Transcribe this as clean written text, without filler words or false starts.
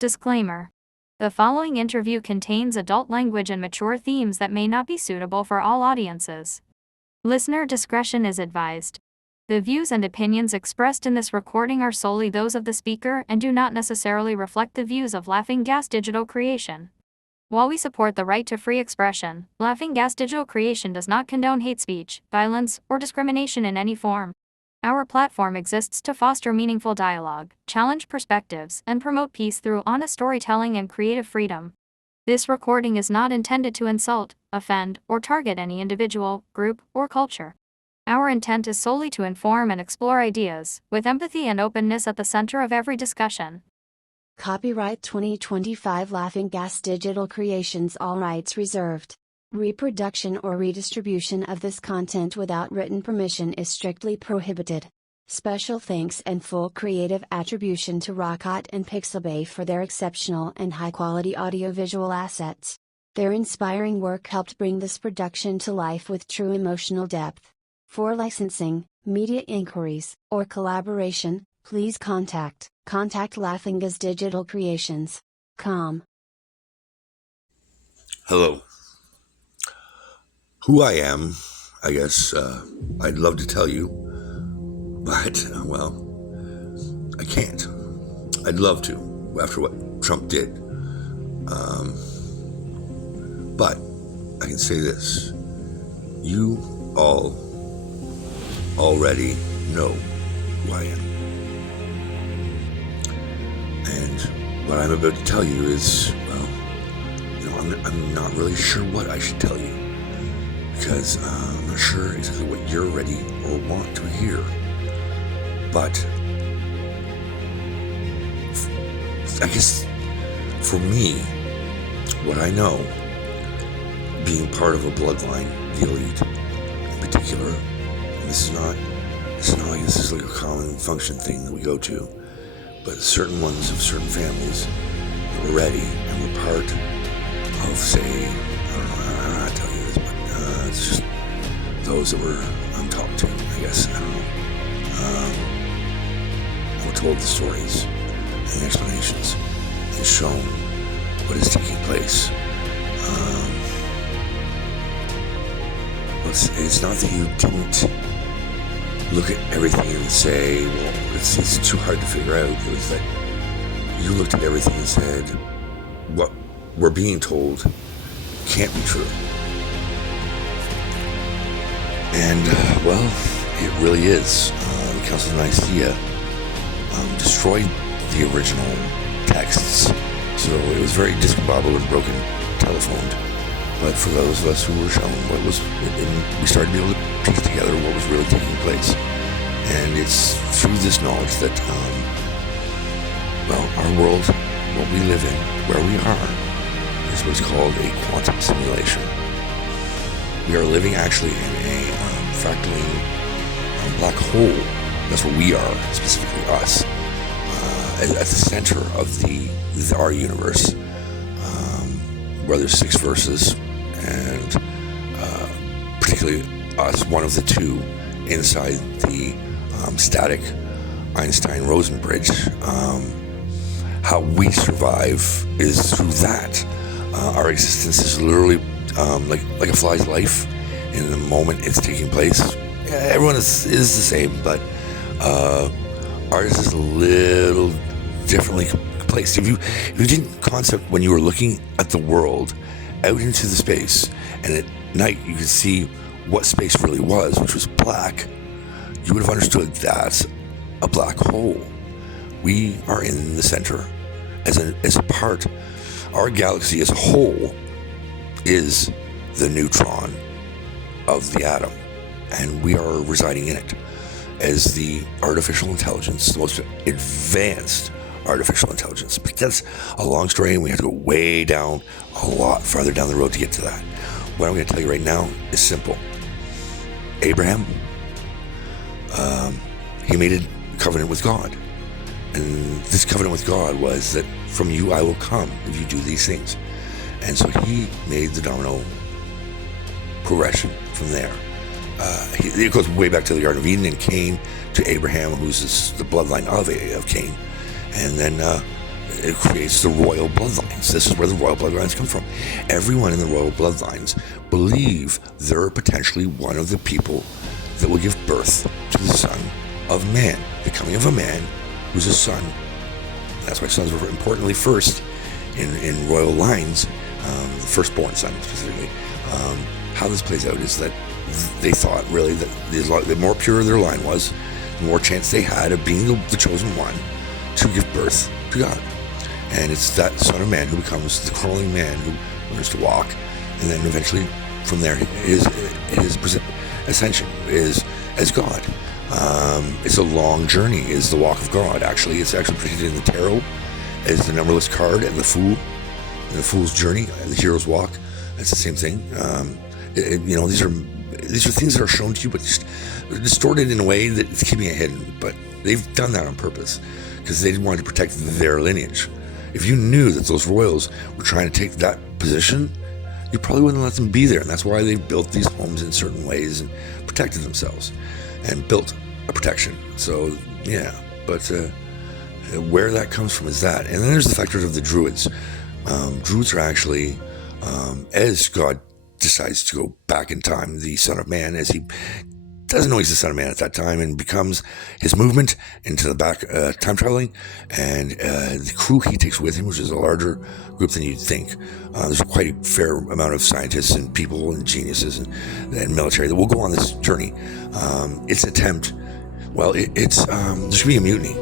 Disclaimer. The following interview contains adult language and mature themes that may not be suitable for all audiences. Listener discretion is advised. The views and opinions expressed in this recording are solely those of the speaker and do not necessarily reflect the views of Laughing Gas Digital Creation. While we support the right to free expression, Laughing Gas Digital Creation does not condone hate speech, violence, or discrimination in any form. Our platform exists to foster meaningful dialogue, challenge perspectives, and promote peace through honest storytelling and creative freedom. This recording is not intended to insult, offend, or target any individual, group, or culture. Our intent is solely to inform and explore ideas, with empathy and openness at the center of every discussion. Copyright 2025 Laughing Gas Digital Creations, all rights reserved. Reproduction or redistribution of this content without written permission is strictly prohibited. Special thanks and full creative attribution to Rocket and Pixabay for their exceptional and high-quality audiovisual assets. Their inspiring work helped bring this production to life with true emotional depth. For licensing, media inquiries, or collaboration, please contact Laughing Gas Digital Creations. Hello. Who I am, I guess, I'd love to tell you, but, well, I can't. I'd love to, after what Trump did. But I can say this. You all already know who I am. And what I'm about to tell you is, well, I'm not really sure what I should tell you. Because I'm not sure exactly what you're ready or want to hear. But I guess for me, what I know, being part of a bloodline, the elite in particular, this is not like this is like a common function thing that we go to, but certain ones of certain families that were ready and were part of, say, I don't know how to tell you this, but it's just those that were talked to, I guess. I don't know. We're told the stories and the explanations and shown what is taking place. It's not that you didn't look at everything and say, well, it's too hard to figure out. It was that you looked at everything and said, what we're being told can't be true. And, well, it really is. The Council of Nicaea destroyed the original texts, so it was very discombobulated and broken, telephoned. But for those of us who were shown what was, we started to be able to piece together what was really taking place. And it's through this knowledge that, well, our world, what we live in, where we are, is what's called a quantum simulation. We are living actually in a fractaling black hole. That's what we are, specifically us, at the center of our universe, where there's 6 verses, and particularly us, one of the 2 inside the static Einstein-Rosen bridge. How we survive is through that. Our existence is literally like a fly's life in the moment it's taking place. Everyone is the same, but ours is a little differently placed. If you didn't concept when you were looking at the world out into the space, and at night you could see what space really was, which was black, you would have understood that's a black hole. We are in the center as a part. Our galaxy as a whole is the neutron of the atom, and we are residing in it as the artificial intelligence, the most advanced artificial intelligence. But that's a long story, and we have to go way down, a lot farther down the road to get to that. What I'm going to tell you right now is simple. Abraham, he made a covenant with God. And this covenant with God was that from you I will come if you do these things. And so he made the domino progression from there. It goes way back to the Garden of Eden and Cain to Abraham, who's the bloodline of Cain. And then it creates the royal bloodlines. This is where the royal bloodlines come from. Everyone in the royal bloodlines believe they're potentially one of the people that will give birth to the son of man, the coming of a man who's a son. That's why sons were importantly first in royal lines, the firstborn son specifically. How this plays out is that they thought really that the more pure their line was, the more chance they had of being the chosen one to give birth to God. And it's that son of man who becomes the crawling man who learns to walk, and then eventually from there his ascension is as God. It's a long journey, is the walk of God. Actually, it's actually predicted in the tarot as the numberless card and the fool, and the fool's journey, and the hero's walk. It's the same thing. These are things that are shown to you, but just distorted in a way that it's keeping it hidden. But they've done that on purpose because they wanted to protect their lineage. If you knew that those royals were trying to take that position, you probably wouldn't let them be there. And that's why they've built these homes in certain ways and protected themselves and built a protection. So, yeah, but where that comes from is that. And then there's the factors of the druids. Druids are actually, as God decides to go back in time, the son of man, as he doesn't know he's the son of man at that time, and becomes his movement into the back time traveling, and the crew he takes with him, which is a larger group than you'd think. There's quite a fair amount of scientists and people and geniuses and military that will go on this journey. Its attempt, well, there should be a mutiny.